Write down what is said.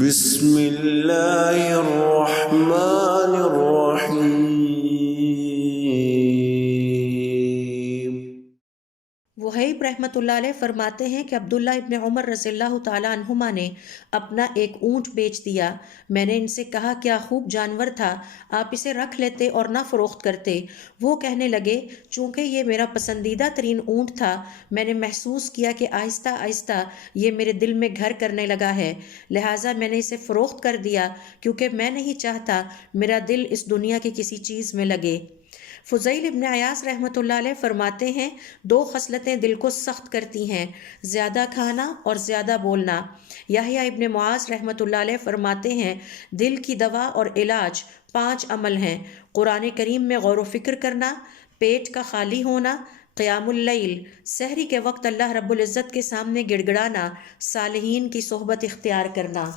بسم اللہ الرحمن الرحیم۔ وہیب رحمۃ اللہ علیہ فرماتے ہیں کہ عبداللہ ابن عمر رضی اللہ تعالیٰ عنہما نے اپنا ایک اونٹ بیچ دیا۔ میں نے ان سے کہا کیا خوب جانور تھا، آپ اسے رکھ لیتے اور نہ فروخت کرتے۔ وہ کہنے لگے چونکہ یہ میرا پسندیدہ ترین اونٹ تھا، میں نے محسوس کیا کہ آہستہ آہستہ یہ میرے دل میں گھر کرنے لگا ہے، لہٰذا میں نے اسے فروخت کر دیا کیونکہ میں نہیں چاہتا میرا دل اس دنیا کی کسی چیز میں لگے۔ فضیل ابن عیاض رحمۃ اللہ علیہ فرماتے ہیں دو خصلتیں دل کو سخت کرتی ہیں، زیادہ کھانا اور زیادہ بولنا۔ یحییٰ ابن معاذ رحمۃ اللہ علیہ فرماتے ہیں دل کی دوا اور علاج 5 عمل ہیں: قرآن کریم میں غور و فکر کرنا، پیٹ کا خالی ہونا، قیام اللیل، سحری کے وقت اللہ رب العزت کے سامنے گڑ گڑانا، صالحین کی صحبت اختیار کرنا۔